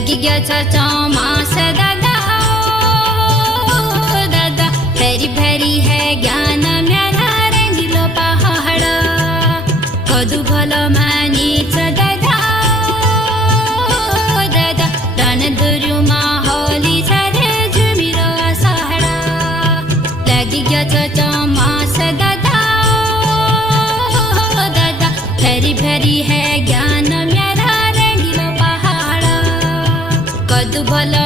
लगी गया चौमास दादा दादा भेरी भेरी है ज्ञान म्याला रंगीलो पहाड़ कदू भलो मानीच दादा दादा दान दुरु माहोली सारे जुमिरो सहाड़ा लगी गया चौमास दादा दादा भेरी भेरी है ज्ञान म्याला रंगीलो पहाड़ कदू भलो